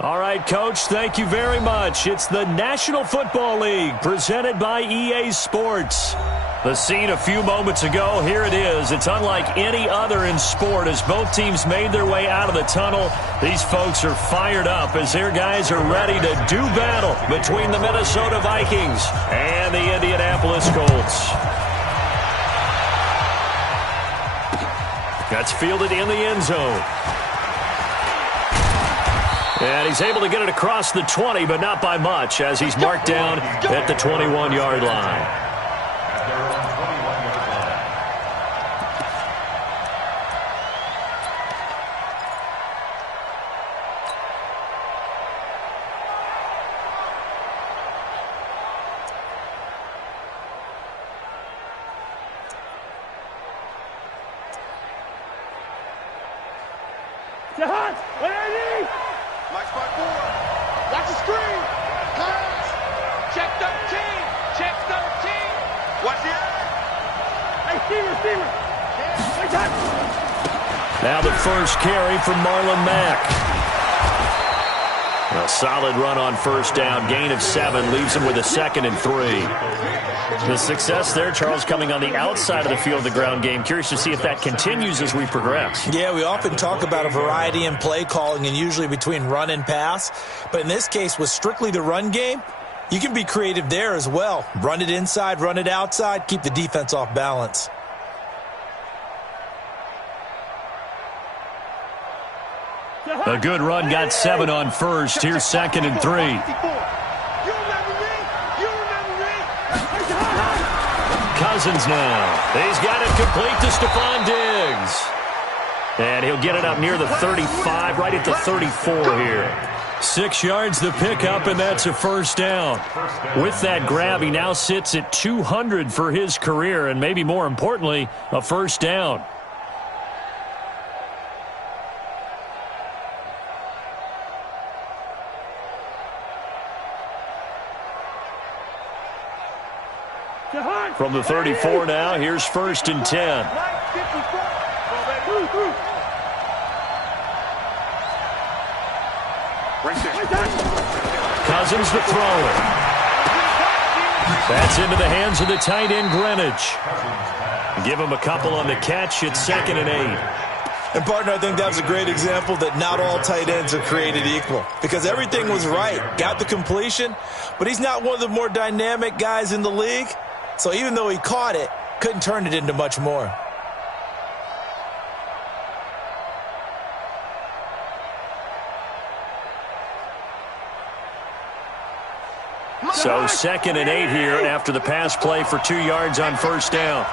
All right, Coach, thank you very much. It's the National Football League presented by EA Sports. The scene a few moments ago, here it is. It's unlike any other in sport as both teams made their way out of the tunnel. These folks are fired up as their guys are ready to do battle between the Minnesota Vikings and the Indianapolis Colts. That's fielded in the end zone. And he's able to get it across the 20, but not by much as he's marked down at the 21-yard line. Watch my board. Watch the screen. Pass. Check 13. Check 13. Watch the eye. Hey, receiver. Now the first carry from Marlon Mack. A solid run on first down. Gain of 7 leaves him with a 2nd and 3. The success there, Charles, coming on the outside of the field of the ground game. Curious to see if that continues as we progress. Yeah, we often talk about a variety in play calling and usually between run and pass. But in this case, with strictly the run game, you can be creative there as well. Run it inside, run it outside, keep the defense off balance. A good run got 7 on first. Here's 2nd and 3. Cousins now. He's got it complete to Stephon Diggs. And he'll get it up near the 35, right at the 34 here. 6 yards the pickup, and that's a first down. With that grab, he now sits at 200 for his career, and maybe more importantly, a first down. From the 34 now, here's 1st and 10. Cousins to throw it. That's into the hands of the tight end, Greenwich. Give him a couple on the catch. It's 2nd and 8. And, partner, I think that was a great example that not all tight ends are created equal. Because everything was right. Got the completion, but he's not one of the more dynamic guys in the league. So even though he caught it, couldn't turn it into much more. So 2nd and 8 here after the pass play for 2 yards on first down.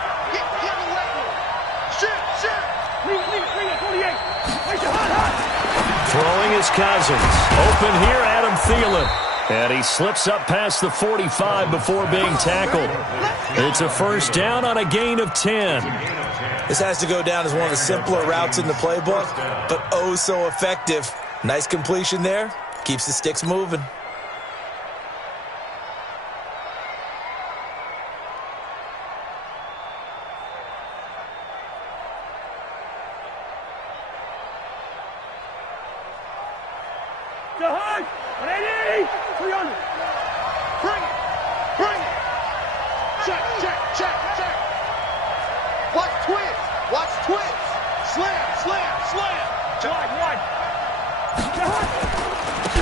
Throwing is Cousins. Open here, Adam Thielen. And he slips up past the 45 before being tackled. It's a first down on a gain of 10. This has to go down as one of the simpler routes in the playbook, but oh so effective. Nice completion there. Keeps the sticks moving.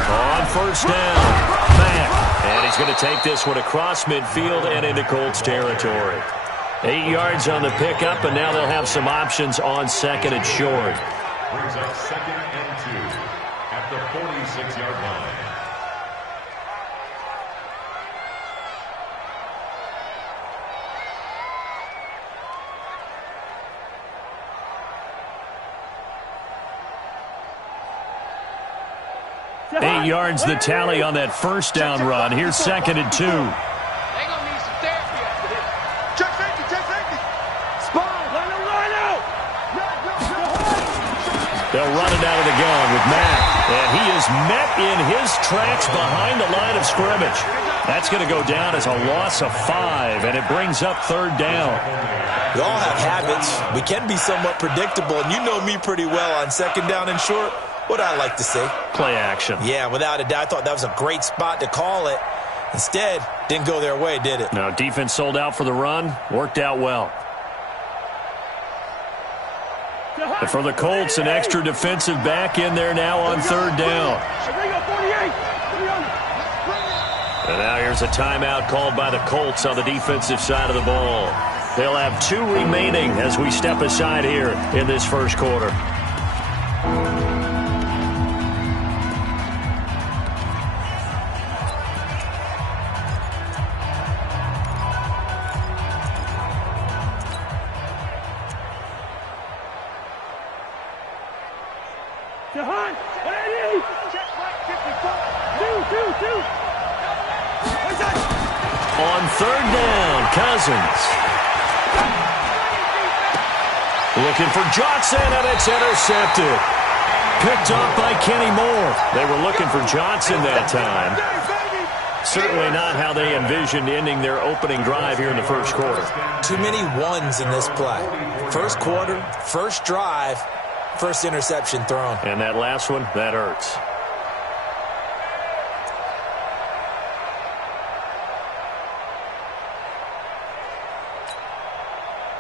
On first down, Mack. And he's going to take this one across midfield and into Colts territory. 8 yards on the pickup, and now they'll have some options on 2nd and short. Brings up 2nd and 2 at the 46-yard line. Eight yards the tally on that first down run. Here's 2nd and 2. They're going to need some therapy after this. Check safety, check safety. Spawn, let him run out. They'll run it out of the gun with Mack. And he is met in his tracks behind the line of scrimmage. That's going to go down as a loss of 5, and it brings up 3rd down. We all have habits. We can be somewhat predictable, and you know me pretty well on 2nd down and short. What I like to see. Play action. Yeah, without a doubt. I thought that was a great spot to call it. Instead, didn't go their way, did it? No, defense sold out for the run. Worked out well. And for the Colts, an extra defensive back in there now on third down. And now here's a timeout called by the Colts on the defensive side of the ball. They'll have 2 remaining as we step aside here in this first quarter. On third down, Cousins. Looking for Johnson, and it's intercepted. Picked up by Kenny Moore. They were looking for Johnson that time. Certainly not how they envisioned ending their opening drive here in the first quarter. Too many ones in this play. First quarter, first drive, first interception thrown. And that last one, that hurts.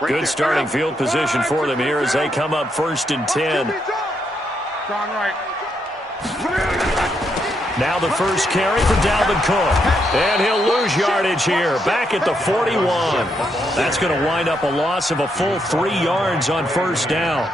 Good starting field position for them here as they come up 1st and 10. Now the first carry for Dalvin Cook. And he'll lose yardage here. Back at the 41. That's going to wind up a loss of a full 3 yards on first down.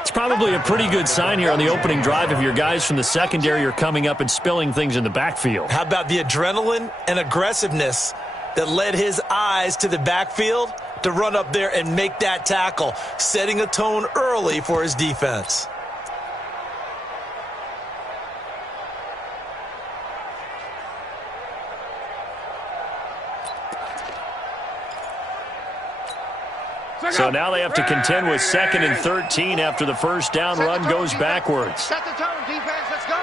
It's probably a pretty good sign here on the opening drive if your guys from the secondary are coming up and spilling things in the backfield. How about the adrenaline and aggressiveness that led his eyes to the backfield to run up there and make that tackle, setting a tone early for his defense. So now they have to contend with 2nd and 13 after the first down run goes backwards. Set the tone, defense. Let's go.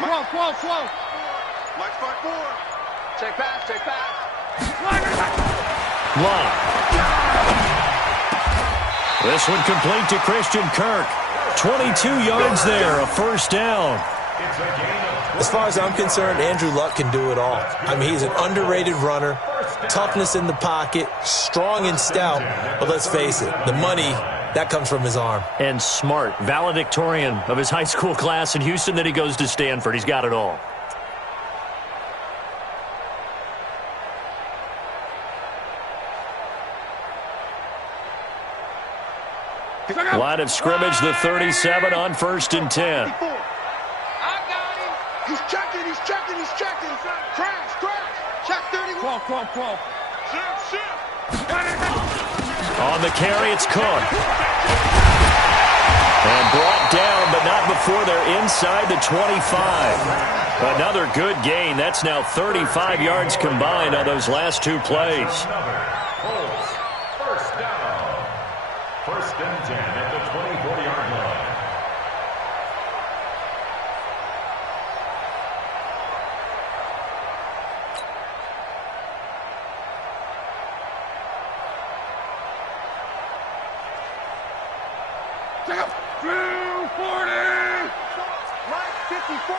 Flow. March front forward. Check pass. Long. This one complete to Christian Kirk. 22 yards there, a first down. As far as I'm concerned, Andrew Luck can do it all. I mean, he's an underrated runner, toughness in the pocket, strong and stout. But let's face it, the money, that comes from his arm. And smart, valedictorian of his high school class in Houston. Then he goes to Stanford. He's got it all. Line of scrimmage, the 37 on 1st and 10. I got him. He's checking. Crash. Check 31. Crawl. On the carry, it's Cook. And brought down, but not before they're inside the 25. Another good gain. That's now 35 yards combined on those last 2 plays. First down. 1st and 10 at the 24-yard line. Check up. 240. Right 54.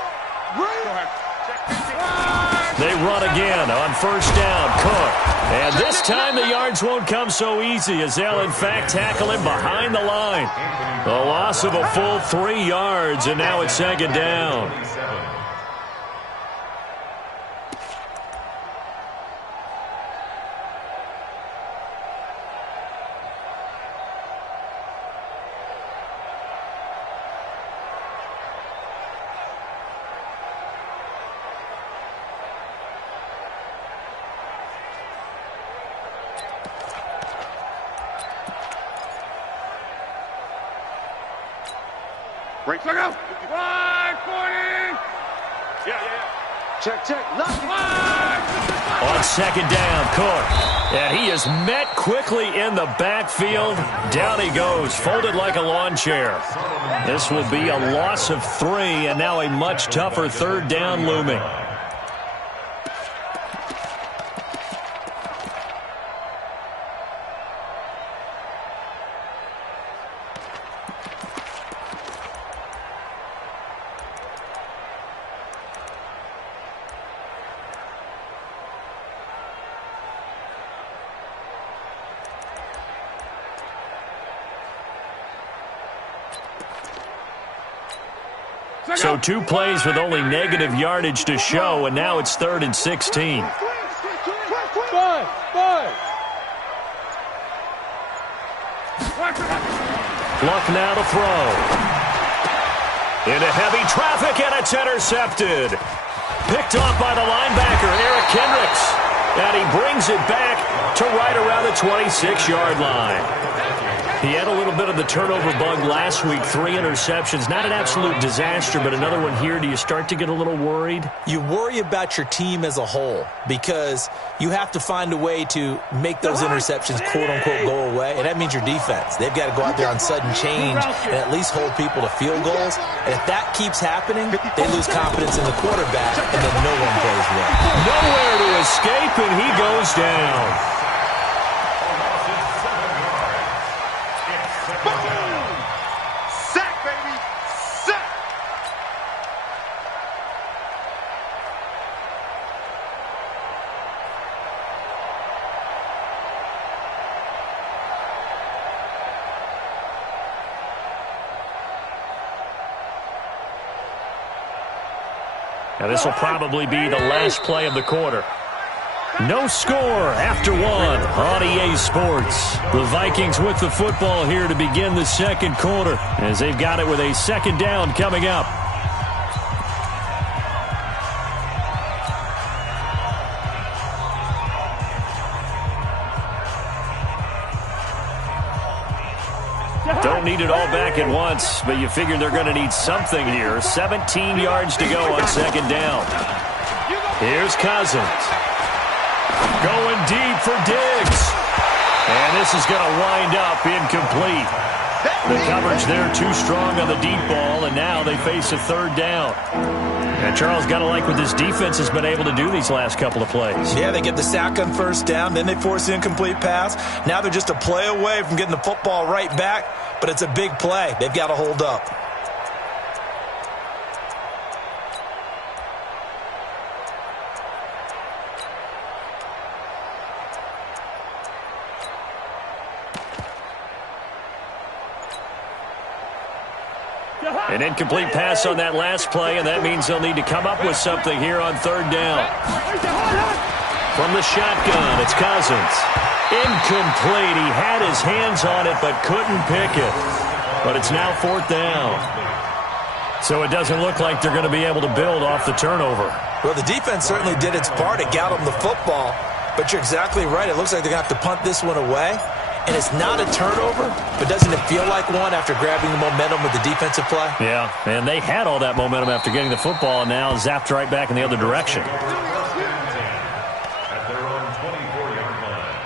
Go ahead. Check 54. They run again on first down. Cook. And this time the yards won't come so easy as they'll in fact tackle him behind the line. A loss of a full 3 yards, and now it's 2nd down. Break. Look out. 540. Yeah. Check. Lucky. On 2nd down, Cook. And he is met quickly in the backfield. Down he goes, folded like a lawn chair. This will be a loss of 3, and now a much tougher 3rd down looming. So 2 plays with only negative yardage to show, and now it's 3rd and 16. Luck now to throw. Into heavy traffic, and it's intercepted. Picked off by the linebacker, Eric Kendricks. And he brings it back to right around the 26-yard line. He had a little bit of the turnover bug last week, 3 interceptions. Not an absolute disaster, but another one here. Do you start to get a little worried? You worry about your team as a whole because you have to find a way to make those interceptions, quote-unquote, go away, and that means your defense. They've got to go out there on sudden change and at least hold people to field goals. And if that keeps happening, they lose confidence in the quarterback, and then no one plays well. Nowhere to escape, and he goes down. Sack, baby! Sack! Now this will probably be the last play of the quarter. No score after 1 on EA Sports. The Vikings with the football here to begin the second quarter as they've got it with a second down coming up. Don't need it all back at once, but you figure they're going to need something here. 17 yards to go on second down. Here's Cousins. Going deep for Diggs. And this is going to wind up incomplete. The coverage there too strong on the deep ball, and now they face a 3rd down. And Charles, got to like what this defense has been able to do these last couple of plays. Yeah, they get the sack on 1st down, then they force the incomplete pass. Now they're just a play away from getting the football right back, but it's a big play. They've got to hold up. An incomplete pass on that last play, and that means they'll need to come up with something here on 3rd down. From the shotgun, it's Cousins. Incomplete. He had his hands on it but couldn't pick it. But it's now 4th down. So it doesn't look like they're going to be able to build off the turnover. Well, the defense certainly did its part. It got them the football. But you're exactly right. It looks like they're going to have to punt this one away. And it's not a turnover, but doesn't it feel like one after grabbing the momentum with the defensive play? Yeah, and they had all that momentum after getting the football, and now zapped right back in the other direction. At their own 24-yard line.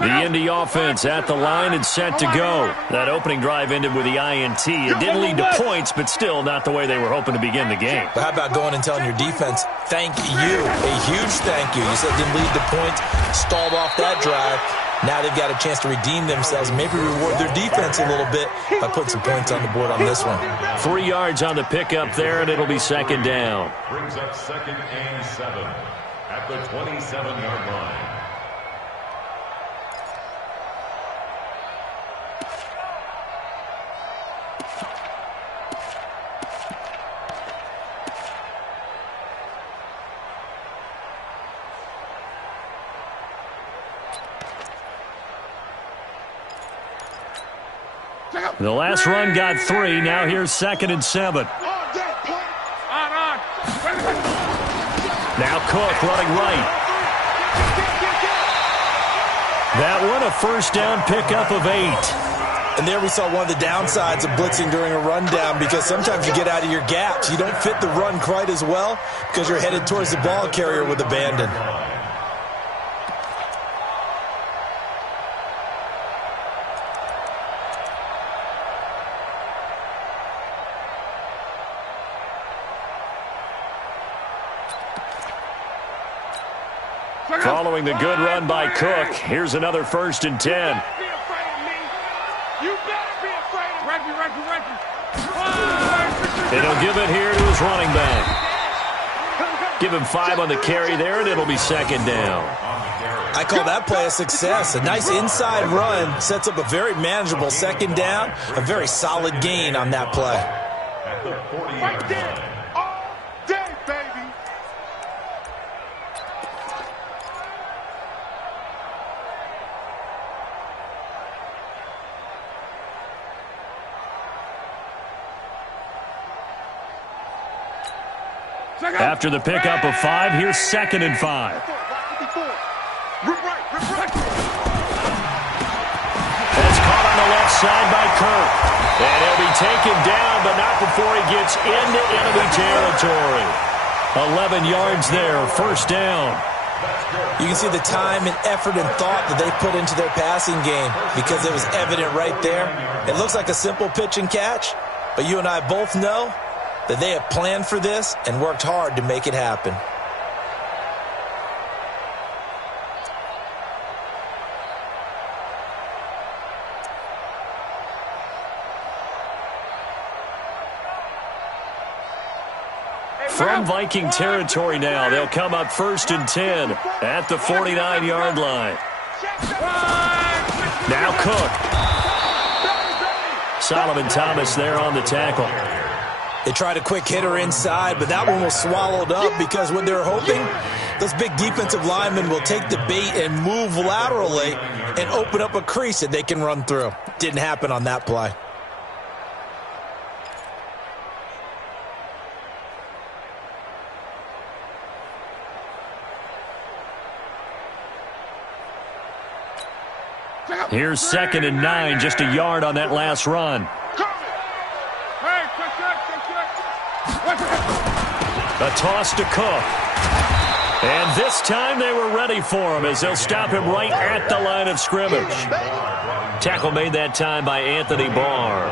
The Indy offense at the line and set to go. That opening drive ended with the INT. It didn't lead to points, but still not the way they were hoping to begin the game. But how about going and telling your defense, thank you, a huge thank you. You said it didn't lead to points, stalled off that drive. Now they've got a chance to redeem themselves, maybe reward their defense a little bit by putting some points on the board on this one. 3 yards on the pickup there, and it'll be second down. Brings up 2nd and 7 at the 27-yard line. The last run got 3. Now here's 2nd and 7. Now Cook running right. That one a 1st down pickup of 8. And there we saw one of the downsides of blitzing during a rundown, because sometimes you get out of your gaps. You don't fit the run quite as well because you're headed towards the ball carrier with abandon. Following the good run by Cook, here's another 1st and 10. Be afraid of me. You better be afraid of Reggie. And he'll give it here to his running back. Give him 5 on the carry there, and it'll be 2nd down. I call that play a success. A nice inside run sets up a very manageable 2nd down. A very solid gain on that play. Right there. All day, baby. After the pickup of 5, here's 2nd and 5. That's caught on the left side by Kirk. And he'll be taken down, but not before he gets into enemy territory. 11 yards there, 1st down. You can see the time and effort and thought that they put into their passing game because it was evident right there. It looks like a simple pitch and catch, but you and I both know that they have planned for this and worked hard to make it happen. From Viking territory now, they'll come up 1st and 10 at the 49-yard line. Now Cook. Solomon Thomas there on the tackle. They tried a quick hitter inside, but that one was swallowed up because what they're hoping, those big defensive linemen will take the bait and move laterally and open up a crease that they can run through. Didn't happen on that play. Here's 2nd and 9, just a yard on that last run. A toss to Cook. And this time they were ready for him as they'll stop him right at the line of scrimmage. Tackle made that time by Anthony Barr.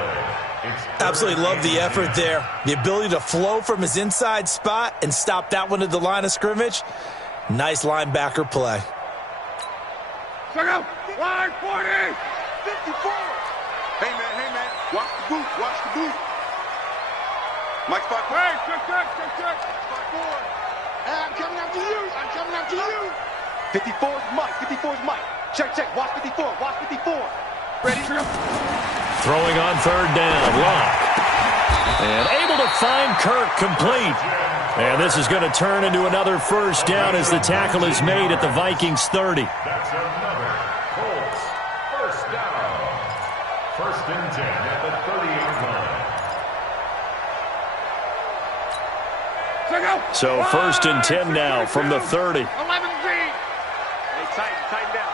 Absolutely love the effort there. The ability to flow from his inside spot and stop that one at the line of scrimmage. Nice linebacker play. Check out. Line 40. 54. Hey, man. Watch the boot. Mike spot. Hey, check. Hey, I'm coming after you. 54's Mike. Check. Watch 54. Ready? Throwing on 3rd down. Lock. And able to find Kirk complete. And this is going to turn into another 1st down as the tackle is made at the Vikings 30. That's another Colts 1st down. 1st and 10 at the 30-yard line. So 1st and 10 now from the 30. 11Z. Hey, tighten down.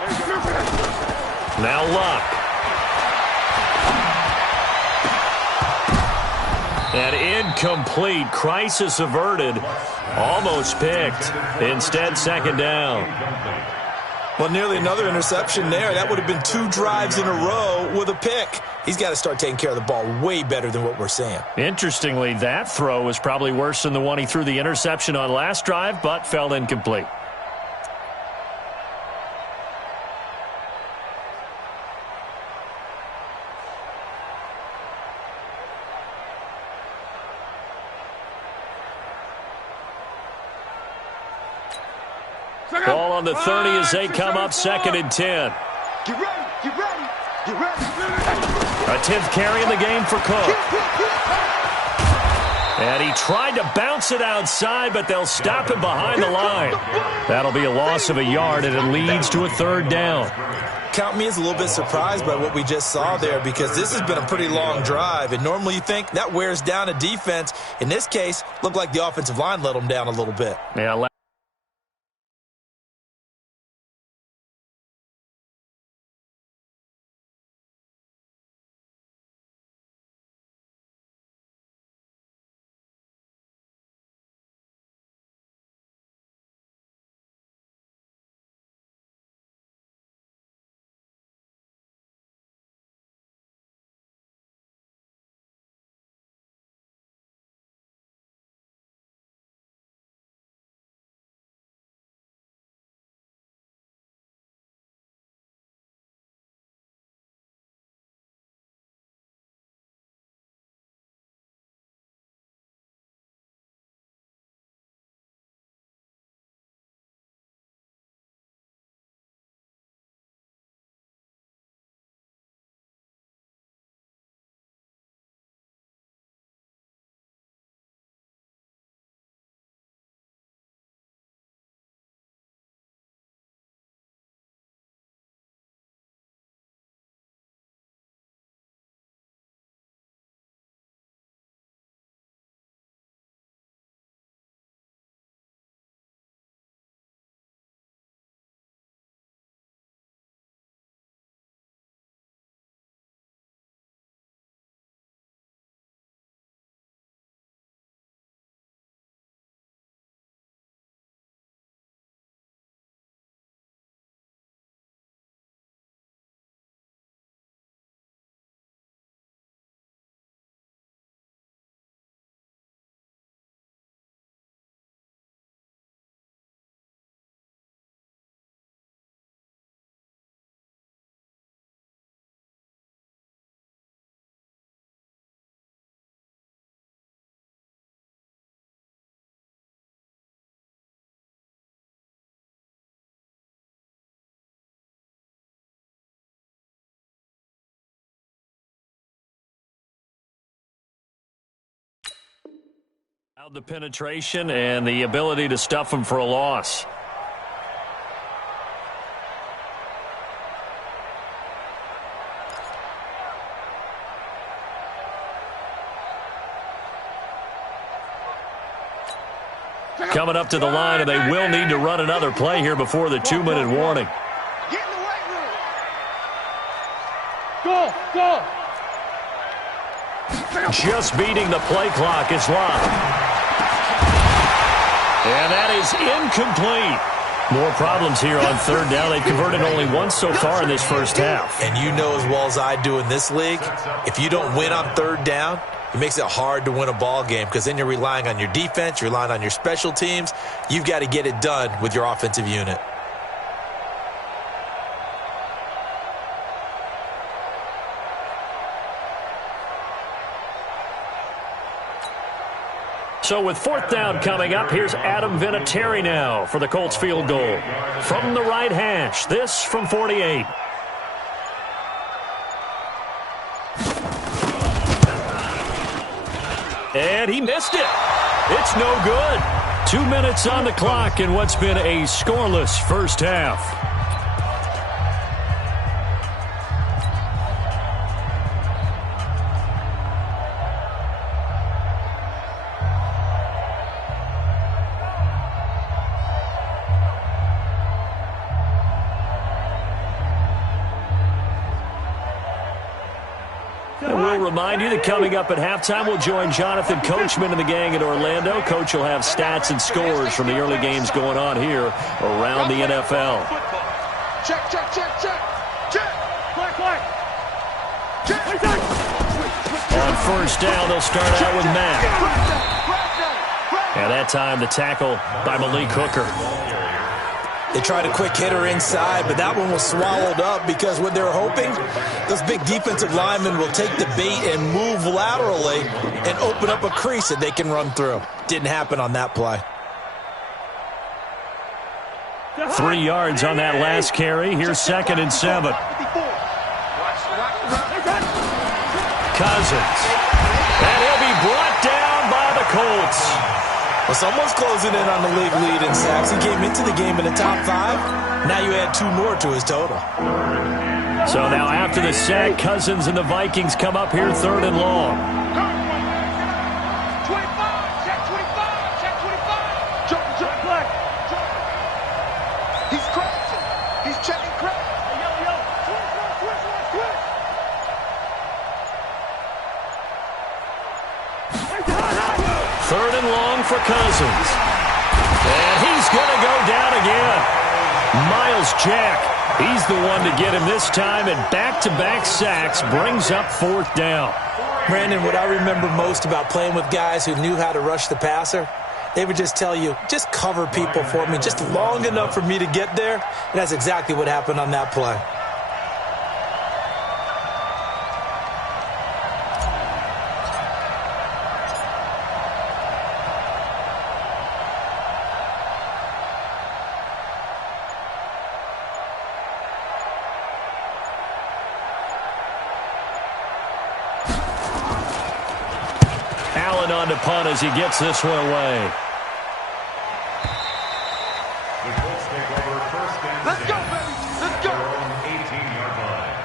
There you go. Now Luck. And incomplete. Crisis averted. Almost picked. Instead, 2nd down. Well, nearly another interception there. That would have been 2 drives in a row with a pick. He's got to start taking care of the ball way better than what we're seeing. Interestingly, that throw was probably worse than the one he threw the interception on last drive, but fell incomplete. Ball on the 30 as they come up 2nd and 10. Get ready. A 10th carry in the game for Cook. And he tried to bounce it outside, but they'll stop him behind the line. That'll be a loss of a yard, and it leads to a 3rd down. Count me as a little bit surprised by what we just saw there because this has been a pretty long drive, and normally you think that wears down a defense. In this case, looked like the offensive line let them down a little bit. Yeah. The penetration and the ability to stuff them for a loss. Coming up to the line, and they will need to run another play here before the 2-minute warning. Get in the weight room. Go. Just beating the play clock is live. And that is incomplete. More problems here on third down. They've converted only once so far in this first half. And you know as well as I do in this league, if you don't win on third down, it makes it hard to win a ball game because then you're relying on your defense, you're relying on your special teams. You've got to get it done with your offensive unit. So with fourth down coming up, here's Adam Vinatieri now for the Colts field goal. From the right hash, this from 48. And he missed it. It's no good. 2 minutes on the clock in what's been a scoreless first half. Remind you that coming up at halftime, we'll join Jonathan Coachman and the gang in Orlando. Coach will have stats and scores from the early games going on here around the NFL. Check. On first down, they'll start out with Matt. And that time, the tackle by Malik Hooker. They tried a quick hitter inside, but that one was swallowed up because what they're hoping, those big defensive linemen will take the bait and move laterally and open up a crease that they can run through. Didn't happen on that play. 3 yards on that last carry. Here's 2nd and 7. Cousins. And he'll be brought down by the Colts. Well, someone's closing in on the league lead in sacks. He came into the game in the top 5. Now you add 2 more to his total. So now after the sack, Cousins and the Vikings come up here 3rd and long. 25, check 25. Jump play. He's crashing. He's checking crash. Yo. Twist. 3rd and long for Cousins. And he's going to go down again. Miles Jack, he's the one to get him this time, and back-to-back sacks brings up 4th down. Brandon, what I remember most about playing with guys who knew how to rush the passer, they would just tell you, just cover people for me, just long enough for me to get there. And that's exactly what happened on that play. On to punt as he gets this one away. The Colts take over 1st and 10. Let's go, baby. Let's go. Their own 18-yard line.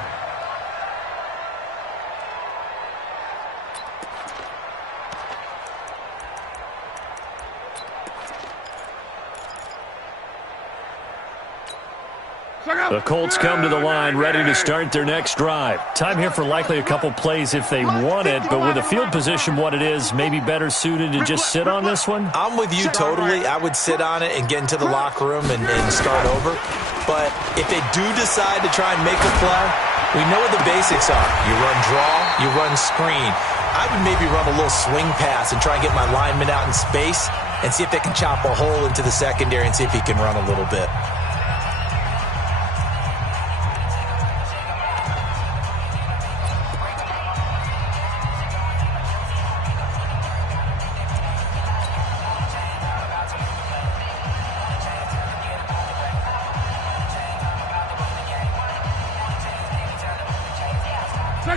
The Colts come to the line ready to start their next drive. Time here for likely a couple plays if they want it, but with the field position what it is, maybe better suited to just sit on this one? I'm with you totally. I would sit on it and get into the locker room and start over. But if they do decide to try and make a play, we know what the basics are. You run draw, you run screen. I would maybe run a little swing pass and try and get my lineman out in space and see if they can chop a hole into the secondary and see if he can run a little bit.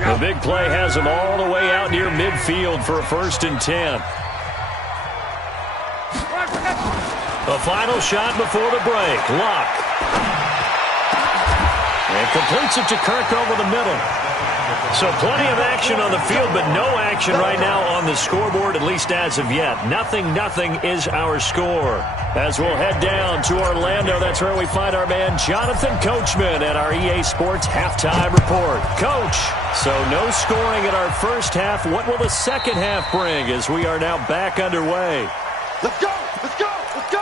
The big play has him all the way out near midfield for a 1st and 10. final shot before the break. Luck. And completes it to Kirk over the middle. So plenty of action on the field, but no action right now on the scoreboard, at least as of yet. 0-0 is our score. As we'll head down to Orlando, that's where we find our man Jonathan Coachman at our EA Sports Halftime Report. Coach, so no scoring in our first half. What will the second half bring as we are now back underway? Let's go! Let's go! Let's go!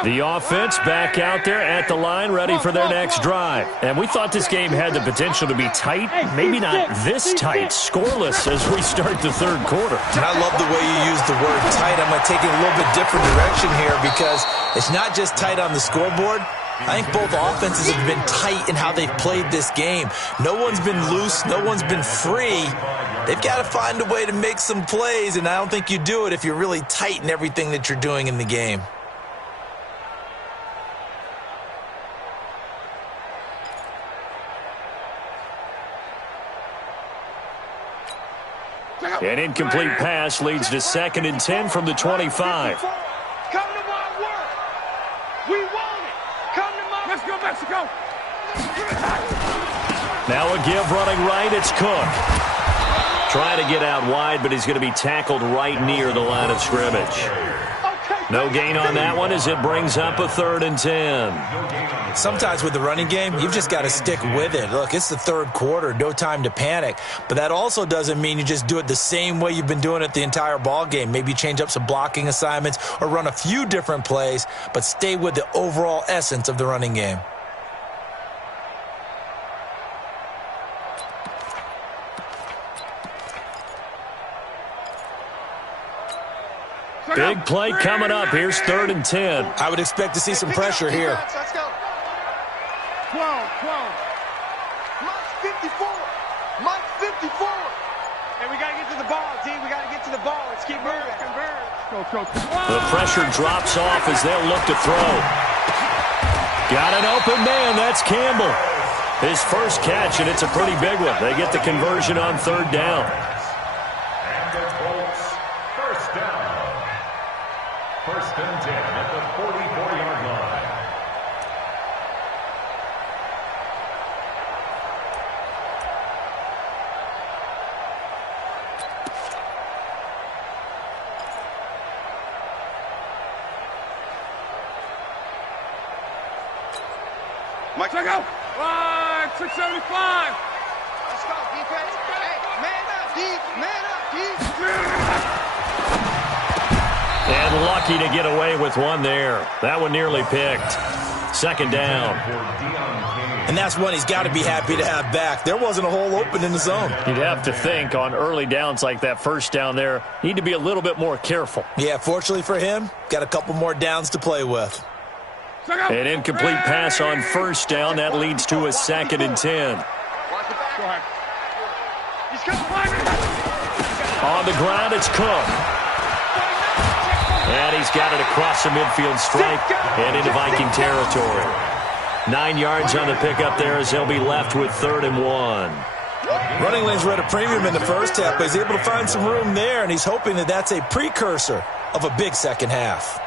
The offense back out there at the line, ready for their next drive. And we thought this game had the potential to be tight, maybe not this tight, scoreless as we start the third quarter. And I love the way you use the word tight. I'm going to take it a little bit different direction here because it's not just tight on the scoreboard. I think both offenses have been tight in how they've played this game. No one's been loose. No one's been free. They've got to find a way to make some plays, and I don't think you do it if you're really tight in everything that you're doing in the game. An incomplete pass leads to 2nd and 10 from the 25. Come to my work. We want it. Come to my... Let's go, Mexico. Now a give running right. It's Cook. Trying to get out wide, but he's going to be tackled right near the line of scrimmage. No gain on that one as it brings up a 3rd and 10. Sometimes with the running game, you've just got to stick with it. Look, it's the third quarter, no time to panic. But that also doesn't mean you just do it the same way you've been doing it the entire ball game. Maybe change up some blocking assignments or run a few different plays, but stay with the overall essence of the running game. Big play coming up. Here's 3rd and 10. I would expect to see some pressure here. Let's go. 12. Mike's 54. Mike's 54. And we got to get to the ball, D. We got to get to the ball. Let's keep moving. The pressure drops off as they'll look to throw. Got an open man. That's Campbell. His first catch, and it's a pretty big one. They get the conversion on 3rd down. And the Colts, first down. 1st and 10 at the 44-yard line. Mike, check out. 675. Let's go, defense. Hey, man up, D. Man up, D. And lucky to get away with one there. That one nearly picked. 2nd down. And that's one he's got to be happy to have back. There wasn't a hole open in the zone. You'd have to think on early downs like that first down there, need to be a little bit more careful. Yeah, fortunately for him, got a couple more downs to play with. An incomplete pass on 1st down. That leads to a 2nd and 10. On the ground, it's Cook. And he's got it across the midfield stripe and into Viking territory. 9 yards on the pickup there as they'll be left with 3rd and 1. Running lanes were at a premium in the first half, but he's able to find some room there, and he's hoping that that's a precursor of a big second half.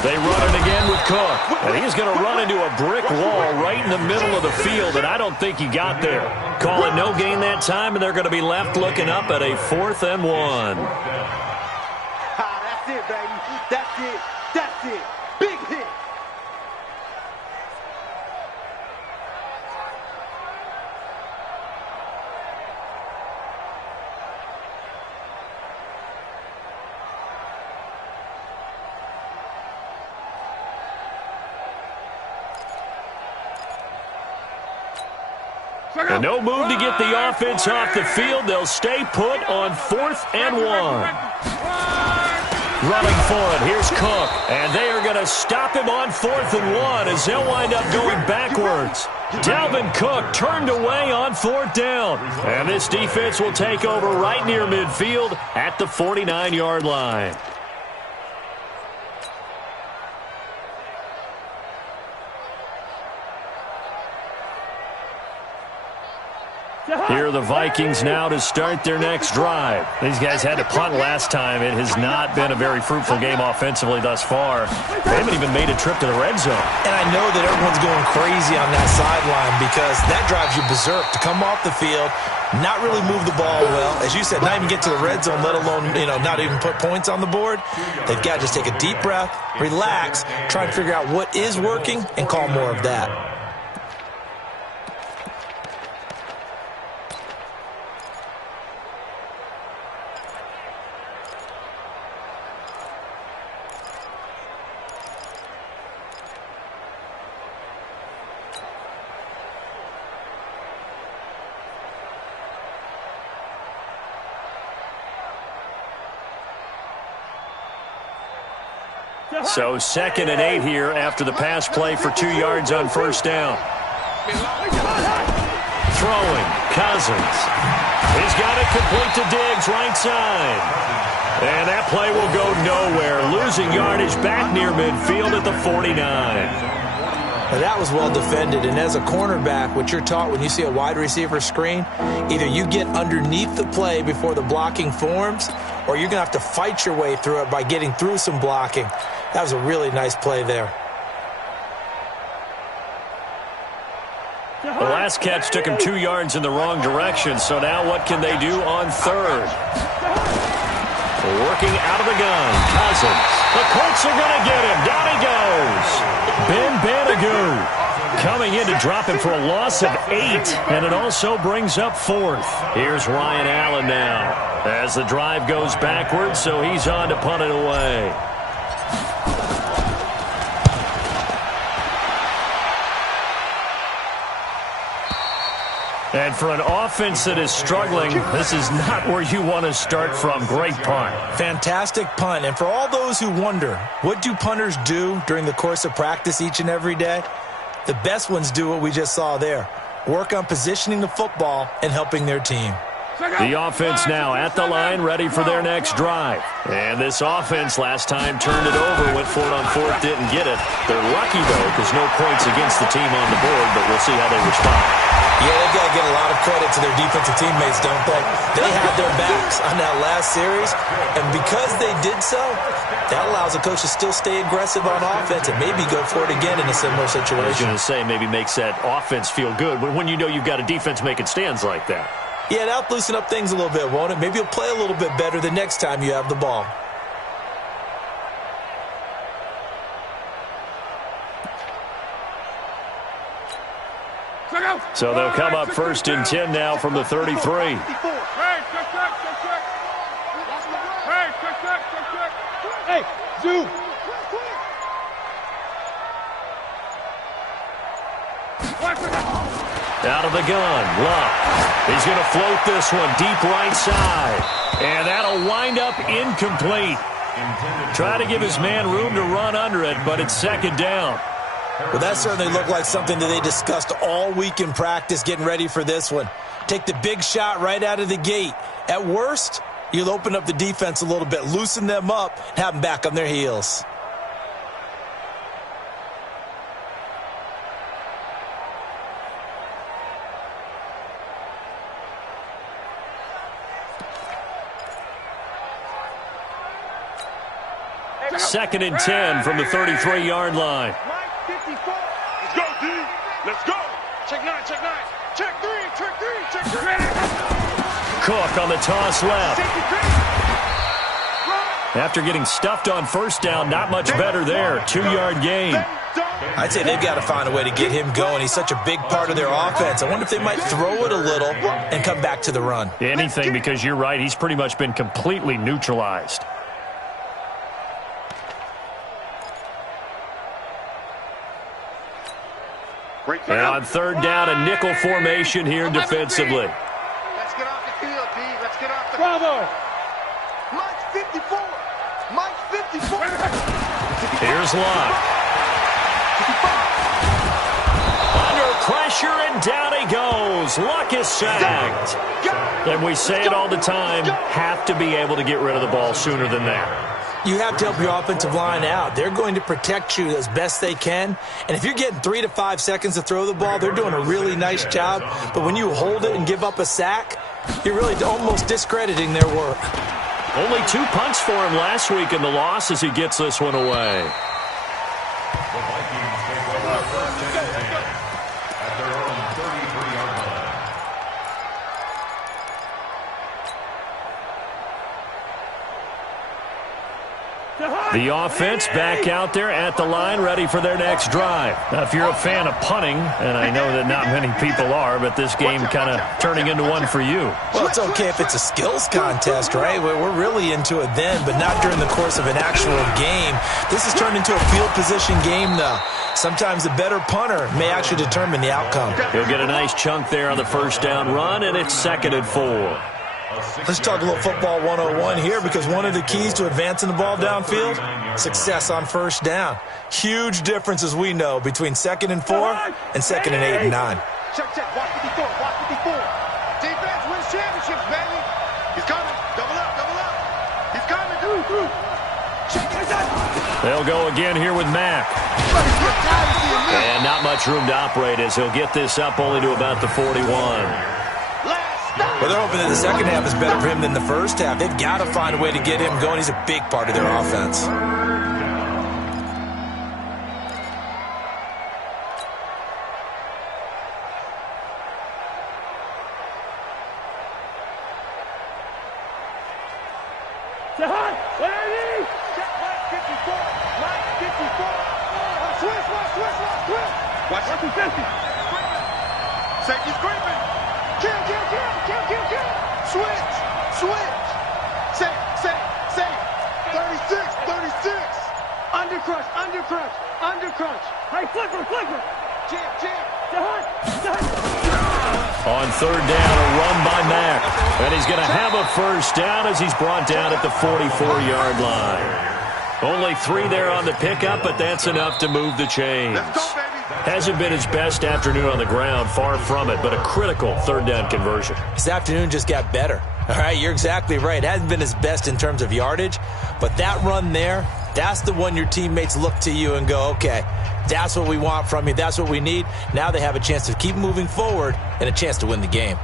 They run it again with Cook. And he's going to run into a brick wall right in the middle of the field, and I don't think he got there. Call it no gain that time, and they're going to be left looking up at a 4th and 1. That's it, baby. That's it. That's it. Big hit. And no move to get the offense off the field. They'll stay put on 4th and 1. Running for it, here's Cook. And they are going to stop him on 4th and 1 as they'll wind up going backwards. Dalvin Cook turned away on 4th down. And this defense will take over right near midfield at the 49-yard line. Here are the Vikings now to start their next drive. These guys had to punt last time. It has not been a very fruitful game offensively thus far. They haven't even made a trip to the red zone. And I know that everyone's going crazy on that sideline because that drives you berserk to come off the field, not really move the ball well. As you said, not even get to the red zone, let alone, not even put points on the board. They've got to just take a deep breath, relax, try and figure out what is working, and call more of that. So 2nd and 8 here after the pass play for 2 yards on 1st down. Throwing, Cousins. He's got it complete to Diggs, right side. And that play will go nowhere. Losing yardage back near midfield at the 49. Now that was well defended, and as a cornerback, what you're taught when you see a wide receiver screen, either you get underneath the play before the blocking forms, or you're going to have to fight your way through it by getting through some blocking. That was a really nice play there. The last catch took him 2 yards in the wrong direction, so now what can they do on 3rd? Working out of the gun, Cousins. The Colts are going to get him. Down he goes. Ben Banagoo coming in to drop him for a loss of 8, and it also brings up 4th. Here's Ryan Allen now as the drive goes backwards, so he's on to punt it away. And for an offense that is struggling, this is not where you want to start from. Great punt. Fantastic punt. And for all those who wonder, what do punters do during the course of practice each and every day? The best ones do what we just saw there. Work on positioning the football and helping their team. The offense now at the line, ready for their next drive. And this offense last time turned it over, went for it on 4th, didn't get it. They're lucky, though, because no points against the team on the board, but we'll see how they respond. Yeah, they've got to get a lot of credit to their defensive teammates, don't they? They had their backs on that last series, and because they did so, that allows the coach to still stay aggressive on offense and maybe go for it again in a similar situation. I was going to say, maybe makes that offense feel good, but when you know you've got a defense making stands like that. Yeah, that'll loosen up things a little bit, won't it? Maybe you'll play a little bit better the next time you have the ball. So they'll come up 1st and 10 now from the 33. Hey, check. Hey, zoom. Out of the gun, Luck. He's going to float this one deep right side. And that'll wind up incomplete. Try to give his man room to run under it, but it's 2nd down. Well, that certainly looked like something that they discussed all week in practice getting ready for this one. Take the big shot right out of the gate. At worst, you'll open up the defense a little bit, loosen them up, and have them back on their heels. Second and 10 from the 33-yard line. Let's go, D. Let's go. Check 9, check 9. Check 3, check 3, check 3. Cook on the toss left. After getting stuffed on 1st down, not much better there. 2-yard gain. I'd say they've got to find a way to get him going. He's such a big part of their offense. I wonder if they might throw it a little and come back to the run. Anything, because you're right. He's pretty much been completely neutralized. And on third down, a nickel formation here defensively. Let's get off the field, D. Let's get off the Bravo! Mike 54. Mike 54. Here's Locke. Under pressure, and down he goes. Luck is sacked. And we say it all the time, have to be able to get rid of the ball sooner than that. You have to help your offensive line out. They're going to protect you as best they can. And if you're getting 3 to 5 seconds to throw the ball, they're doing a really nice job. But when you hold it and give up a sack, you're really almost discrediting their work. Only 2 punts for him last week in the loss as he gets this one away. The Vikings take over first and 10 at their own 33-yard line. The offense back out there at the line, ready for their next drive. Now, if you're a fan of punting, and I know that not many people are, but this game kind of turning into one for you. Well, it's okay if it's a skills contest, right? We're really into it then, but not during the course of an actual game. This has turned into a field position game, though. Sometimes the better punter may actually determine the outcome. He'll get a nice chunk there on the first down run, and it's 2nd and 4. Let's talk a little football 101 here, because one of the keys to advancing the ball downfield, success on first down. Huge difference, as we know, between 2nd and 4 and 2nd and 8 and 9. Check, check. Watch 54. Watch 54. Defense wins championships, baby. He's coming. Double up. Double up. He's coming. Check it. They'll go again here with Mack. And not much room to operate as he'll get this up only to about the 41. Well, they're hoping that the second half is better for him than the first half. They've got to find a way to get him going. He's a big part of their offense. Watch it. Safety's creeping. Kill. Switch. Safe. 36. Undercrunch. Hey, flipper. Jam. On third down, a run by Mack. And he's going to have a first down as he's brought down at the 44-yard line. Only 3 there on the pickup, but that's enough to move the chains. Let's go, baby. Hasn't been his best afternoon on the ground, far from it, but a critical third down conversion. His afternoon just got better. All right, you're exactly right. It hasn't been his best in terms of yardage, but that run there, that's the one your teammates look to you and go, okay, that's what we want from you. That's what we need. Now they have a chance to keep moving forward and a chance to win the game.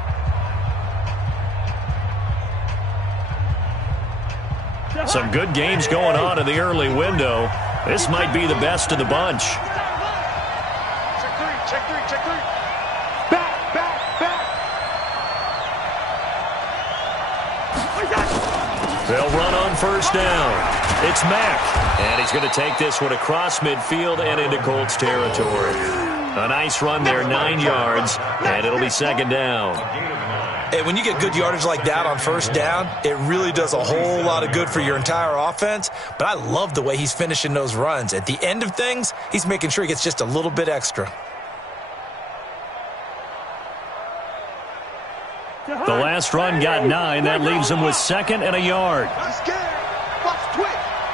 Some good games going on in the early window. This might be the best of the bunch. Check three. Back. They'll run on first down. It's Mack, and he's going to take this one across midfield and into Colts territory. A nice run there, 9 yards, and it'll be 2nd down. Hey, when you get good yardage like that on first down, it really does a whole lot of good for your entire offense. But I love the way he's finishing those runs. At the end of things, he's making sure he gets just a little bit extra. The last run got 9. That leaves him with 2nd and a yard. He's scared.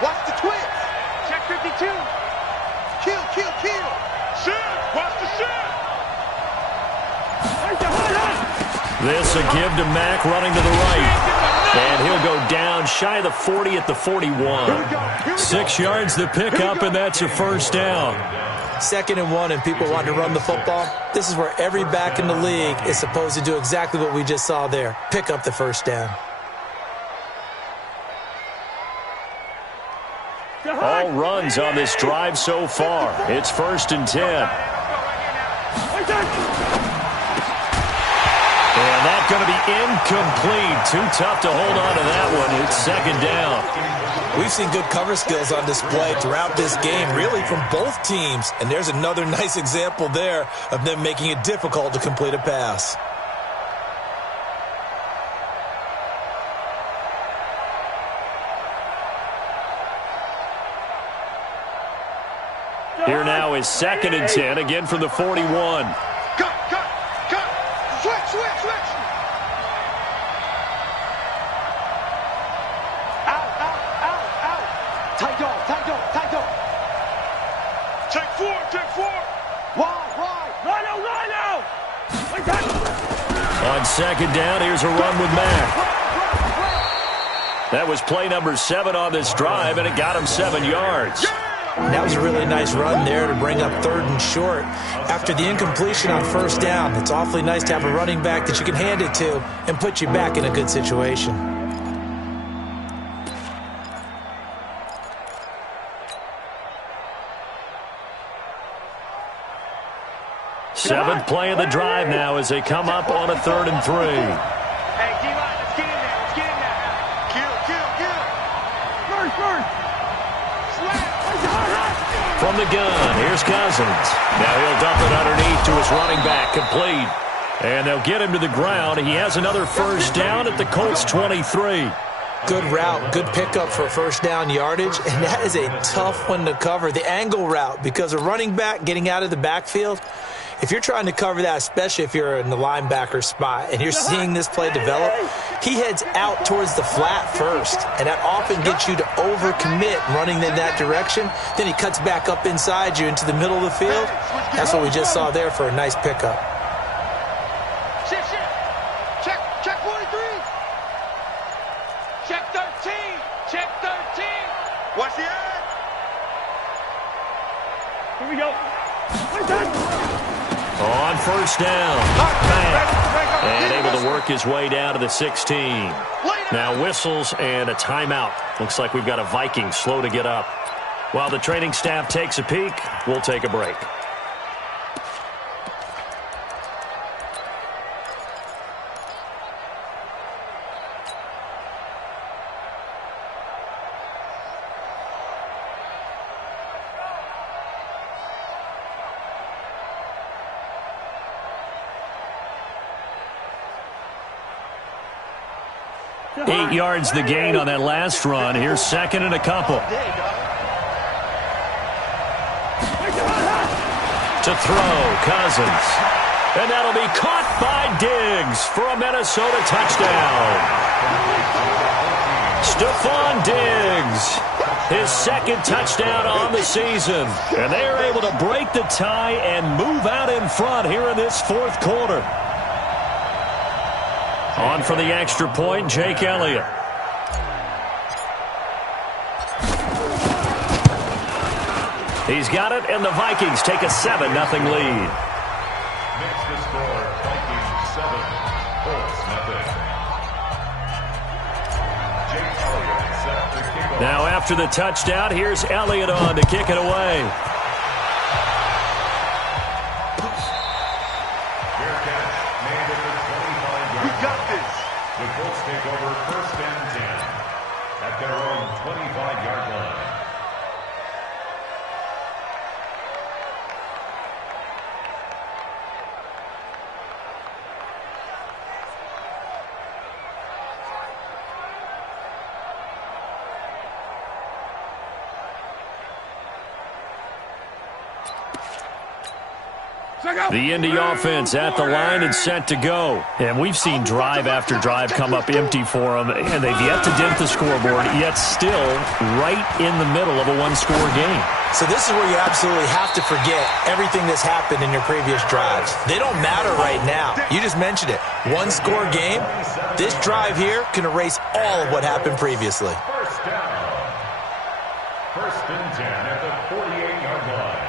Watch the twist. Check 52. Kill. Shoot. Watch the shoot. This a give to Mack running to the right. And he'll go down shy of the 40 at the 41. 6 yards to pick up, and that's a first down. 2nd and 1 and people want to run the football. This is where every back in the league is supposed to do exactly what we just saw there. Pick up the first down. All runs on this drive so far. It's 1st and 10. And that's going to be incomplete. Too tough to hold on to that one. It's 2nd down. We've seen good cover skills on display throughout this game, really from both teams. And there's another nice example there of them making it difficult to complete a pass. Here now is 2nd and 10, again from the 41. Cut. Switch. Out. Tight dog. Take four. Wide. Rhino. On 2nd down, here's a run with Mack. That was play number 7 on this drive, and it got him 7 yards. That was a really nice run there to bring up 3rd and short. After the incompletion on 1st down, it's awfully nice to have a running back that you can hand it to and put you back in a good situation. Seventh play of the drive now as they come up on a 3rd and 3. Hey, D-line, let's get in there. Kill. First. From the gun, here's Cousins. Now he'll dump it underneath to his running back, complete. And they'll get him to the ground. He has another 1st down at the Colts 23. Good route, good pickup for 1st down yardage, and that is a tough one to cover. The angle route, because a running back getting out of the backfield, if you're trying to cover that, especially if you're in the linebacker spot and you're seeing this play develop, he heads out towards the flat first, and that often gets you to overcommit running in that direction. Then he cuts back up inside you into the middle of the field. That's what we just saw there for a nice pickup. Shift. Check 43. Check 13. Watch the end. Here we go. On 1st down, Mack, and able to work his way down to the 16. Now whistles and a timeout. Looks like we've got a Vikings slow to get up. While the training staff takes a peek, we'll take a break. Eight yards the gain on that last run. Here's 2nd and a couple. To throw, Cousins. And that'll be caught by Diggs for a Minnesota touchdown. Stephon Diggs, his 2nd touchdown on the season. And they are able to break the tie and move out in front here in this 4th quarter. On for the extra point, Jake Elliott. He's got it, and the Vikings take a 7-0 lead. Makes the score Vikings 7, Colts nothing. Jake Elliott set to kick off. Now after the touchdown, here's Elliott on to kick it away. The Colts take over 1st and 10 at their own 25-yard line. The Indy offense at the line and set to go. And we've seen drive after drive come up empty for them, and they've yet to dent the scoreboard, yet still right in the middle of a one-score game. So this is where you absolutely have to forget everything that's happened in your previous drives. They don't matter right now. You just mentioned it. One-score game. This drive here can erase all of what happened previously. 1st down. 1st and 10 at the 48-yard line.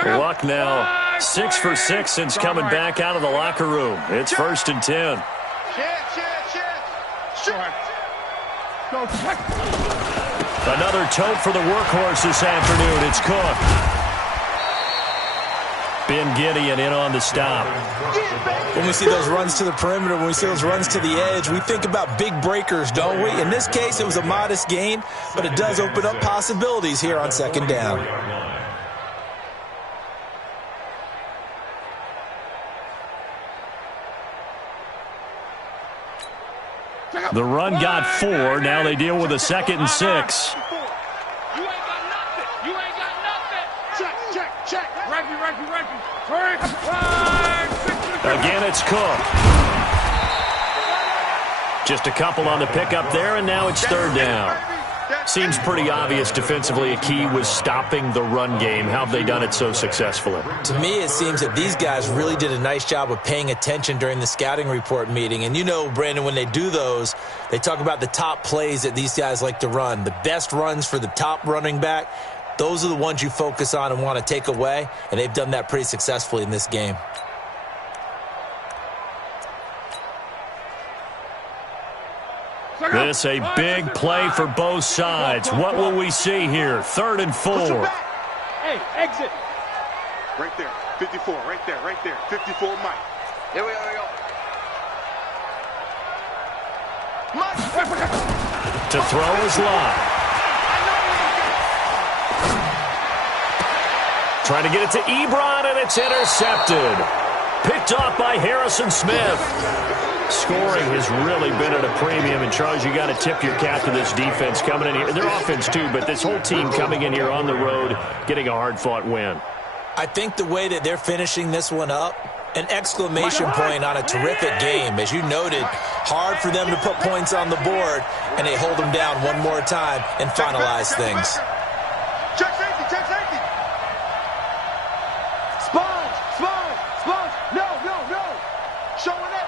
Luck now 6 for 6 since coming back out of the locker room. It's 1st and 10. Another tote for the workhorse this afternoon. It's Cook. Ben Gideon in on the stop. When we see those runs to the perimeter, when we see those runs to the edge, we think about big breakers, don't we? In this case, it was a modest gain, but it does open up possibilities here on 2nd down. The run got 4. Now they deal with a 2nd and 6. You ain't got nothing. You ain't got nothing. Check. Reggie. Again, it's Cook. Just a couple on the pickup there, and now it's 3rd down. Seems pretty obvious defensively a key was stopping the run game. How have they done it so successfully? To me, it seems that these guys really did a nice job of paying attention during the scouting report meeting. And you know, Brandon, when they do those, they talk about the top plays that these guys like to run. The best runs for the top running back, those are the ones you focus on and want to take away. And they've done that pretty successfully in this game. This a big play for both sides. What will we see here? 3rd and 4. Hey, exit. Right there. 54. Right there. 54, Mike. Here we go. To throw his line. Trying to get it to Ebron, and it's intercepted. Picked off by Harrison Smith. Scoring has really been at a premium. And, Charles, you got to tip your cap to this defense coming in here. Their offense, too, but this whole team coming in here on the road, getting a hard-fought win. I think the way that they're finishing this one up, an exclamation point on a terrific game. As you noted, hard for them to put points on the board, and they hold them down one more time and finalize things. Check safety. Sponge. No. Showing it.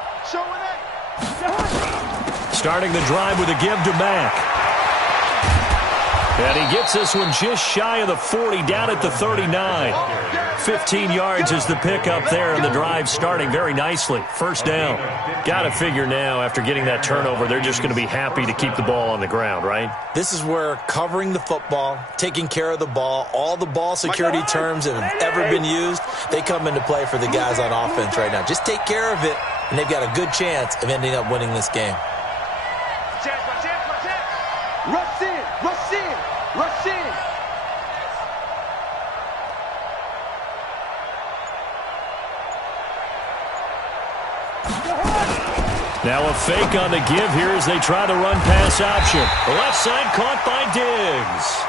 Starting the drive with a give to Mack. And he gets this one just shy of the 40, down at the 39. 15 yards is the pickup there, and the drive starting very nicely. 1st down. Got to figure now, after getting that turnover, they're just going to be happy to keep the ball on the ground, right? This is where covering the football, taking care of the ball, all the ball security terms that have ever been used, they come into play for the guys on offense right now. Just take care of it, and they've got a good chance of ending up winning this game. Rush in. Now a fake on the give here as they try the run-pass option. The left side caught by Diggs.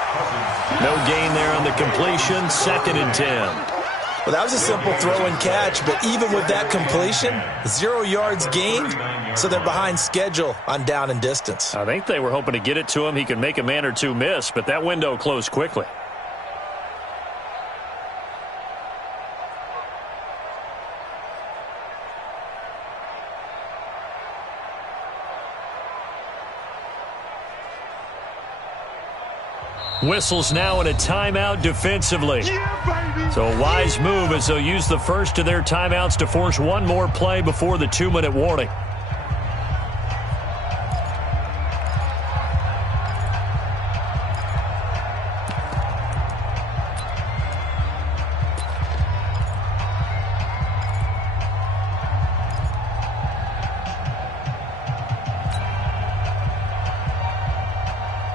No gain there on the completion. 2nd and 10. Well, that was a simple throw and catch, but even with that completion, 0 yards gained, so they're behind schedule on down and distance. I think they were hoping to get it to him. He could make a man or two miss, but that window closed quickly. Whistles now in a timeout defensively. So a wise move as they'll use the first of their timeouts to force one more play before the 2-minute warning.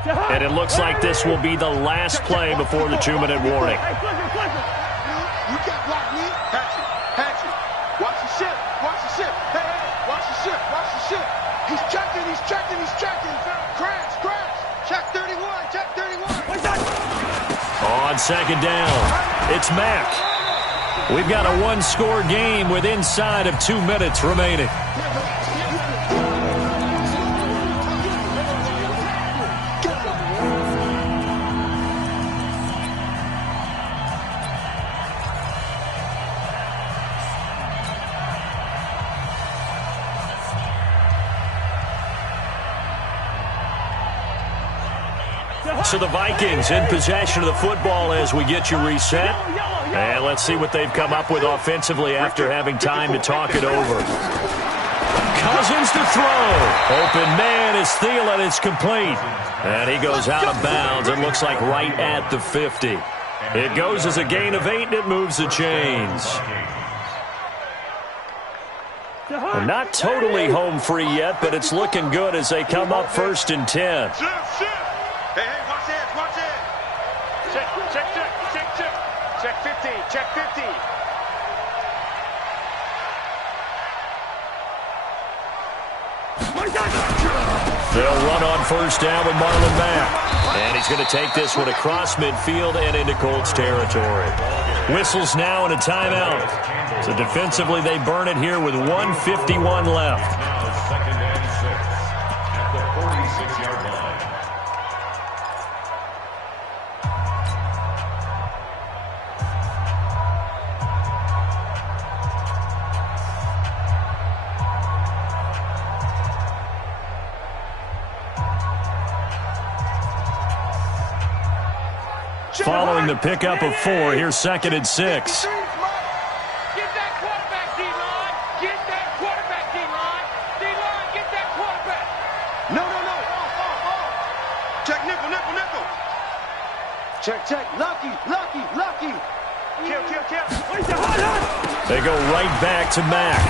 And it looks like this will be the last play before the 2-minute warning. You got blocked, me. Hatch it. Watch the ship. Hey, watch the ship. He's checking. Crash. Check 31. On 2nd down, it's Mack. We've got a 1-score game with inside of 2 minutes remaining. So the Vikings in possession of the football as we get you reset. And let's see what they've come up with offensively after having time to talk it over. Cousins to throw. Open man is Thielen. It's complete. And he goes out of bounds. It looks like right at the 50. It goes as a gain of 8, and it moves the chains. Well, not totally home free yet, but it's looking good as they come up 1st and 10. Hey, watch it. Check 50. My God. They'll run on first down with Marlon Mack. And he's going to take this one across midfield and into Colts territory. Whistles now and a timeout. So defensively, they burn it here with 1:51 left. Now 2nd and 6 at the 46-yard line. Following the pickup of 4, here's 2nd and 6. Get that quarterback, D-line. Get that quarterback, D-line. D-line, get that quarterback. No. Check nickel. Check. Lucky. Kill. They go right back to Mack.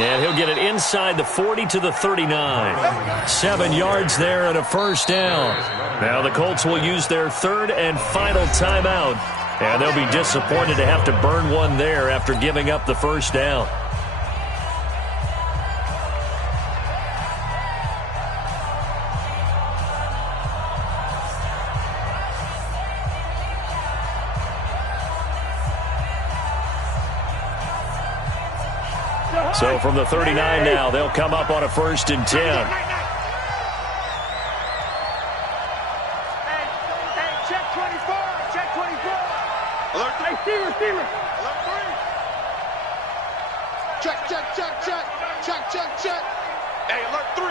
And he'll get it inside the 40 to the 39. 7 yards there and a first down. Now the Colts will use their 3rd and final timeout. And they'll be disappointed to have to burn one there after giving up the first down. So from the 39 now, they'll come up on a 1st and 10. Hey, check 24. Alert 3. Hey, Steamer. Alert 3. Check. Hey, alert 3.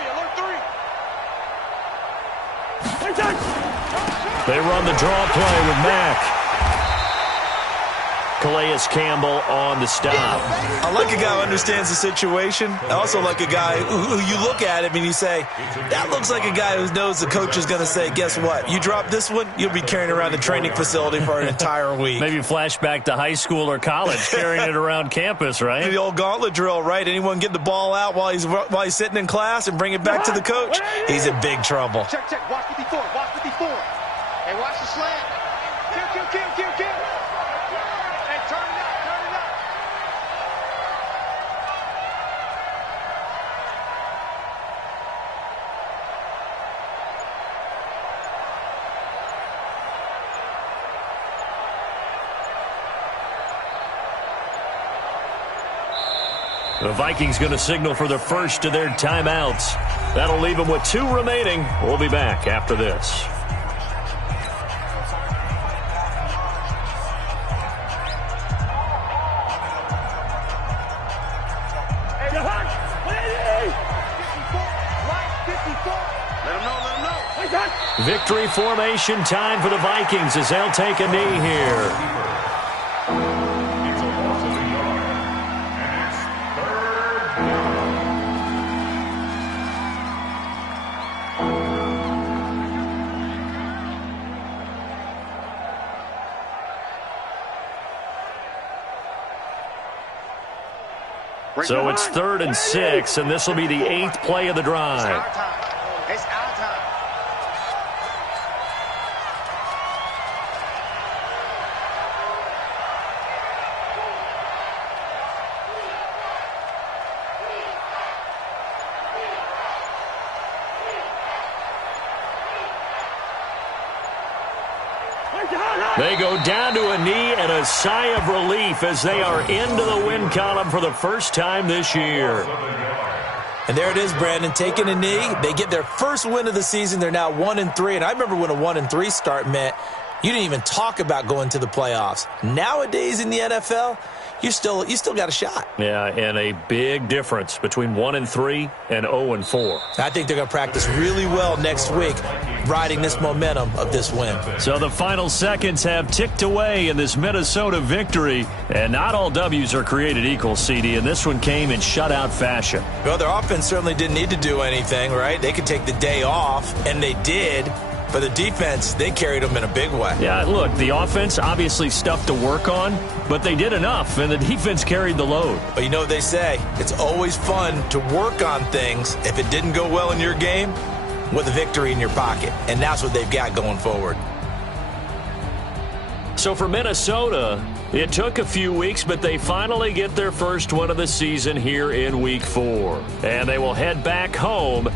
They run the draw play with Mack. Calais Campbell on the stop. I like a guy who understands the situation. I also like a guy who you look at him and you say, that looks like a guy who knows the coach is going to say, guess what? You drop this one, you'll be carrying around the training facility for an entire week. Maybe flashback to high school or college, carrying it around campus, right? The old gauntlet drill, right? Anyone get the ball out while he's sitting in class and bring it back to the coach? He's in big trouble. Check. Watch 54. Hey, watch the slant. Kill. Hey, turn it up. The Vikings going to signal for the first of their timeouts. That'll leave them with 2 remaining. We'll be back after this. Victory formation time for the Vikings as they'll take a knee here. It's a loss of a yard. And it's 3rd down. So it's 3rd and 6, and this will be the 8th play of the drive. It's our time. They go down to a knee and a sigh of relief as they are into the win column for the first time this year. And there it is, Brandon, taking a knee. They get their first win of the season. They're now 1-3. And I remember when a 1-3 start meant you didn't even talk about going to the playoffs. Nowadays in the NFL, you still got a shot. Yeah, and a big difference between 1-3 and 0-4. I think they're going to practice really well next week, riding this momentum of this win. So the final seconds have ticked away in this Minnesota victory, and not all W's are created equal, CD, and this one came in shutout fashion. Well, their offense certainly didn't need to do anything, right? They could take the day off, and they did. But the defense, they carried them in a big way. Yeah, look, the offense, obviously stuff to work on, but they did enough, and the defense carried the load. But you know what they say, it's always fun to work on things if it didn't go well in your game with a victory in your pocket. And that's what they've got going forward. So for Minnesota, it took a few weeks, but they finally get their first win of the season here in Week 4. And they will head back home